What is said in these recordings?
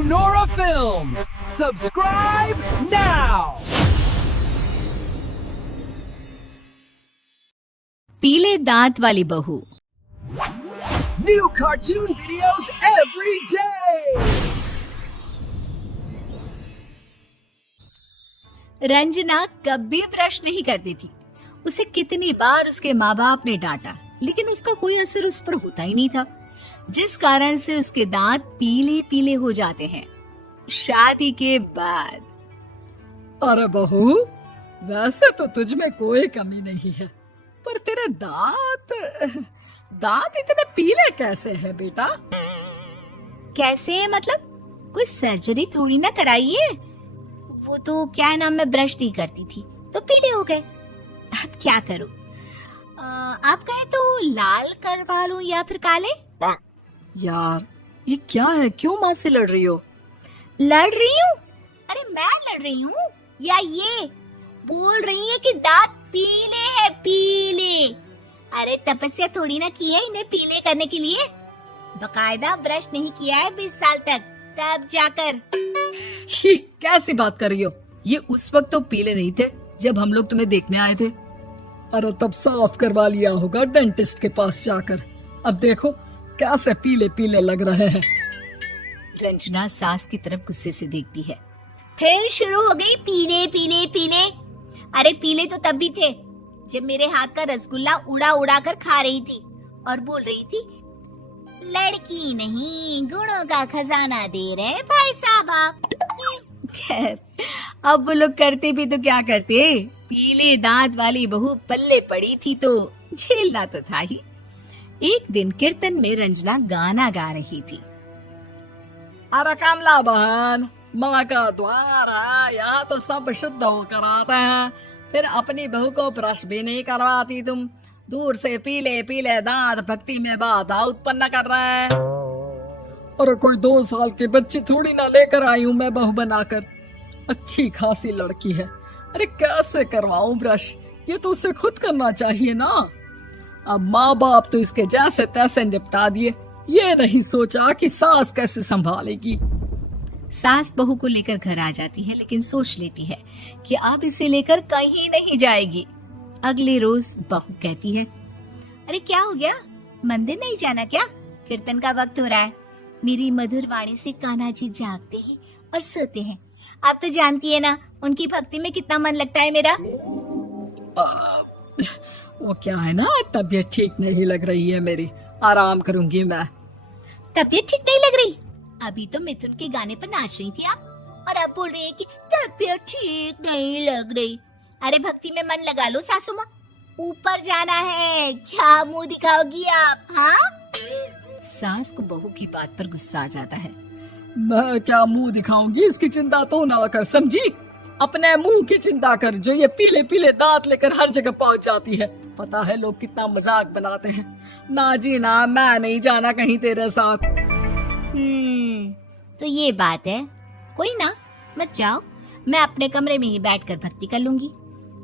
to Nora Films. Subscribe now. पीले दांत वाली बहू। New cartoon videos every day. Ranjana कभी ब्रश नहीं करती थी। उसे कितनी बार उसके माँ बाप ने डांटा, लेकिन उसका कोई असर उस पर होता ही नहीं था, जिस कारण से उसके दांत पीले पीले हो जाते हैं। शादी के बाद। अरे बहू, वैसे तो तुझ में कोई कमी नहीं है, पर तेरे दांत इतने पीले कैसे हैं बेटा? कैसे मतलब? कोई सर्जरी थोड़ी ना कराइए। वो तो क्या नाम, मैं ब्रश नहीं करती थी तो पीले हो गए। अब क्या करूं? आप कहें तो लाल करवा लूं या फिर काले? यार ये क्या है, क्यों माँ से लड़ रही हो? लड़ रही हूँ? अरे मैं लड़ रही हूँ या ये बोल रही है कि दांत पीले हैं, पीले। अरे तपस्या थोड़ी ना की है इन्हें पीले करने के लिए। बकायदा ब्रश नहीं किया है 20 साल तक, तब जाकर। छी, कैसी बात कर रही हो? ये उस वक्त तो पीले नहीं थे जब हम लोग तुम्हें देखने आए थे। अरे तब साफ करवा लिया होगा डेंटिस्ट के पास जाकर। अब देखो कैसे पीले पीले लग रहे हैं। रंजना सास की तरफ गुस्से से देखती है। फिर शुरू हो गई पीले पीले पीले। अरे पीले तो तब भी थे जब मेरे हाथ का रसगुल्ला उड़ा उड़ा कर खा रही थी और बोल रही थी, लड़की नहीं गुणों का खजाना दे रहे भाई साहब आप। खैर, अब वो लोग करते भी तो क्या करते, पीले दांत वाली बहू पल्ले पड़ी थी तो झेलना तो था ही। एक दिन कीर्तन में रंजना गाना गा रही थी। अरे कमला बहन, माँ का द्वार है, यहाँ तो सब शुद्ध होकर आते हैं, फिर अपनी बहू को ब्रश भी नहीं करवाती तुम। दूर से पीले पीले दांत भक्ति में बाधा उत्पन्न कर रहे हैं। और कोई 2 साल के बच्चे थोड़ी ना लेकर आई हूँ मैं बहू बनाकर। अच्छी खासी लड़की है, अरे कैसे करवाऊं ब्रश? ये तो उसे खुद करना चाहिए ना। अब माँ बाप तो इसके जैसे तैसे निपटा दिए, ये नहीं सोचा कि सास कैसे संभालेगी। सास बहू को लेकर घर आ जाती है, लेकिन सोच लेती है कि अब इसे लेकर कहीं नहीं जाएगी। अगले रोज बहू कहती है, अरे क्या हो गया, मंदिर नहीं जाना क्या? कीर्तन का वक्त हो रहा है। मेरी मधुर वाणी से कान्हा जी जागते हैं और सोते हैं। आप तो जानती है ना उनकी भक्ति में कितना मन लगता है मेरा। वो क्या है ना, तबीयत ठीक नहीं लग रही है मेरी, आराम करूंगी मैं। तबीयत ठीक नहीं लग रही? अभी तो मिथुन के गाने पर नाच रही थी आप, और अब बोल रही है कि तबीयत ठीक नहीं लग रही। अरे भक्ति में मन लगा लो सासू माँ, ऊपर जाना है, क्या मुंह दिखाओगी आप? हाँ? सास को बहू की बात पर गुस्सा आ जाता है। मैं क्या मुंह दिखाऊंगी, इसकी चिंता तो ना कर, समझी? अपने मुंह की चिंता कर, जो ये पीले पीले दांत लेकर हर जगह पहुंच जाती है। पता है लोग कितना मजाक बनाते हैं। ना जी ना, मैं नहीं जाना कहीं तेरे साथ। तो ये बात है। कोई ना, मत जाओ, मैं अपने कमरे में ही बैठकर भक्ति कर लूंगी।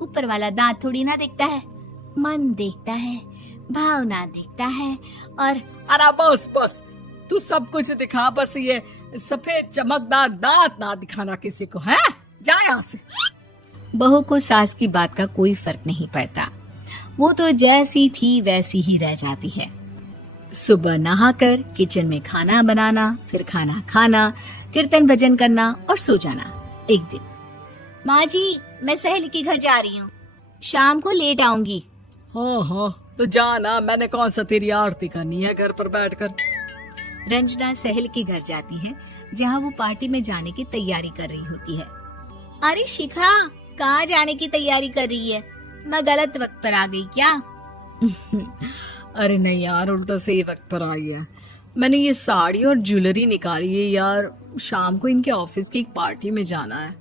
ऊपर वाला दांत थोड़ी ना देखता है, मन देखता है, भावना देखता है। और अरे बस बस, तू सब कुछ दिखा, बस ये सफेद चमकदार दांत ना दिखाना किसी को, है? जा यहाँ से। बहू को सास की बात का कोई फर्क नहीं पड़ता, वो तो जैसी थी वैसी ही रह जाती है। सुबह नहाकर किचन में खाना बनाना, फिर खाना खाना, कीर्तन भजन करना और सो जाना। एक दिन, माँ जी मैं सहेली के घर जा रही हूँ, शाम को लेट आऊंगी। हाँ हाँ, तो जाना, मैंने कौन सा तेरी आरती करनी है घर पर बैठकर। रंजना सहेली के घर जाती है, जहाँ वो पार्टी में जाने की तैयारी कर रही होती है। अरे शिखा, कहाँ जाने की तैयारी कर रही है? मैं गलत वक्त पर आ गई क्या? अरे नहीं यार, उल्टा सही वक्त पर आई है। मैंने ये साड़ी और ज्वेलरी निकाली है यार, शाम को इनके ऑफिस की एक पार्टी में जाना है।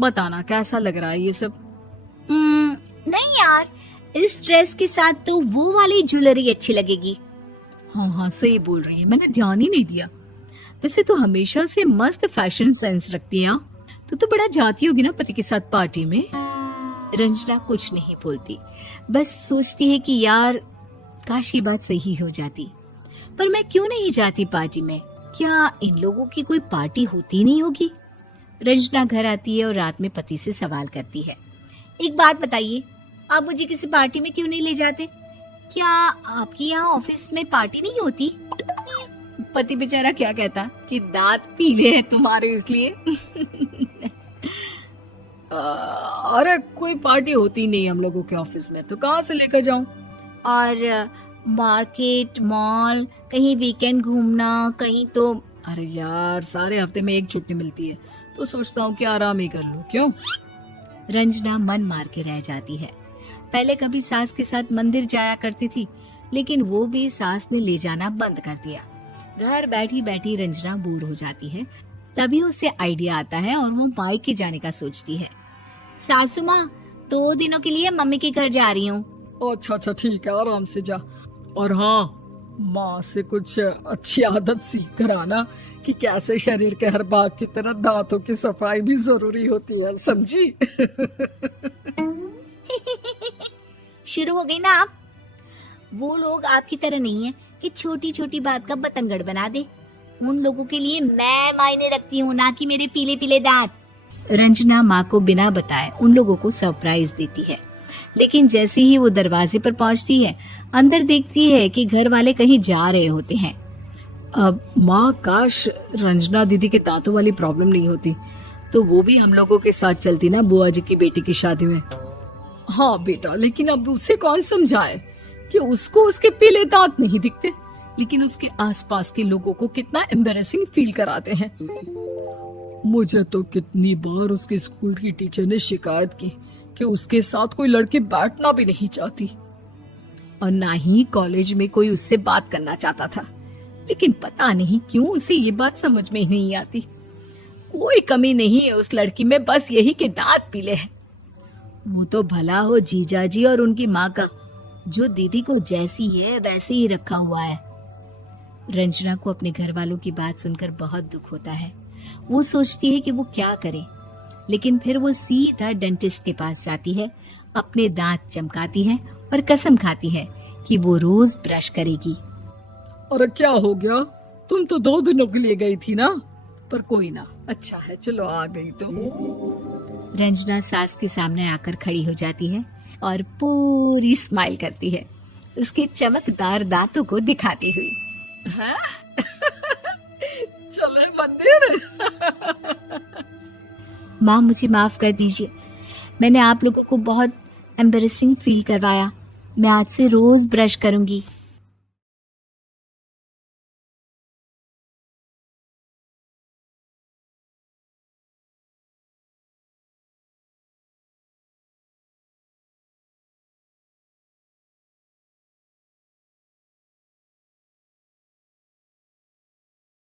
बताना कैसा लग रहा है ये सब? नहीं यार, इस ड्रेस के साथ तो वो वाली ज्वेलरी अच्छी लगेगी। हाँ हाँ सही बोल रही है, मैंने ध्यान ही नहीं दिया। वैसे तो हमेशा से मस्त फैशन सेंस रखती है। तो बड़ा जाती होगी ना पति के साथ पार्टी में। रंजना कुछ नहीं बोलती, बस सोचती है कि यार काश ये बात सही हो जाती, पर मैं क्यों नहीं जाती पार्टी में। क्या इन लोगों की कोई पार्टी होती नहीं होगी? रंजना घर आती है और रात में पति से सवाल करती है, एक बात बताइए, आप मुझे किसी पार्टी में क्यों नहीं ले जाते? क्या आपके यहाँ ऑफिस में पार्टी नहीं होती? पति बेचारा क्या कहता कि दांत पीले हैं तुम्हारे इसलिए। अरे कोई पार्टी होती नहीं हम लोगों के ऑफिस में, तो कहाँ से लेकर जाऊं? और मार्केट, मॉल, कहीं वीकेंड घूमना, कहीं तो। अरे यार, सारे हफ्ते में एक छुट्टी मिलती है, तो सोचता हूँ कि आराम ही कर लूं। क्यों? रंजना मन मार के रह जाती है। पहले कभी सास के साथ मंदिर जाया करती थी, लेकिन वो भी सास ने ले जाना बंद कर दिया। घर बैठी बैठी रंजना बोर हो जाती है। तभी उसे आइडिया आता है और वो मायके जाने का सोचती है। सासू माँ, 2 दिनों के लिए मम्मी के घर जा रही हूँ। अच्छा ठीक है, आराम से जा। और हाँ, माँ से कुछ अच्छी आदत सीख कर आना कि कैसे शरीर के हर भाग की तरह दांतों की सफाई भी जरूरी होती है, समझी? शुरू हो गई ना आप? वो लोग आपकी तरह नहीं है कि छोटी छोटी बात का बतंगड़ बना दे। उन लोगों के लिए मैं मायने रखती हूँ, ना कि मेरे पीले पीले दांत। रंजना माँ को बिना बताए उन लोगों को सरप्राइज देती है, लेकिन जैसे ही वो दरवाजे पर पहुंचती है, अंदर देखती है कि घर वाले कहीं जा रहे होते हैं। अब माँ, काश रंजना दीदी के दांतों वाली प्रॉब्लम नहीं होती, तो वो भी हम लोगों के साथ चलती ना बुआ जी की बेटी की शादी में। हाँ बेटा, लेकिन अब उसे कौन समझाए कि उसको उसके पीले दांत नहीं दिखते, लेकिन उसके आसपास के लोगों को कितना एम्बैरेसिंग फील कराते हैं। मुझे तो कितनी बार उसके स्कूल की टीचर ने शिकायत की कि उसके साथ कोई लड़की बैठना भी नहीं चाहती, और ना ही कॉलेज में कोई उससे बात करना चाहता था। लेकिन पता नहीं क्यों उसे ये बात समझ में ही नहीं आती। कोई कमी नहीं है उस लड़की में, बस यही कि दांत पीले हैं। वो तो भला हो जीजा जी और उनकी माँ का, जो दीदी को जैसी है वैसे ही रखा हुआ है। रंजना को अपने घर वालों की बात सुनकर बहुत दुख होता है। वो सोचती है कि वो क्या करे, लेकिन फिर वो सीधा डेंटिस्ट के पास जाती है, अपने दांत चमकाती है और कसम खाती है कि वो रोज ब्रश करेगी। अरे क्या हो गया? तुम तो 2 दिनों के लिए गई थी ना, पर कोई ना, अच्छा है, चलो आ गई तो। रंजना सास के सामने आकर खड़ी हो जाती है और पूरी स्माइल करती है, उसके चमकदार दांतों को दिखाती हुई। हैं? चले मंदिर? माँ, मुझे माफ कर दीजिए, मैंने आप लोगों को बहुत एम्बैरेसिंग फील करवाया। मैं आज से रोज ब्रश करूंगी।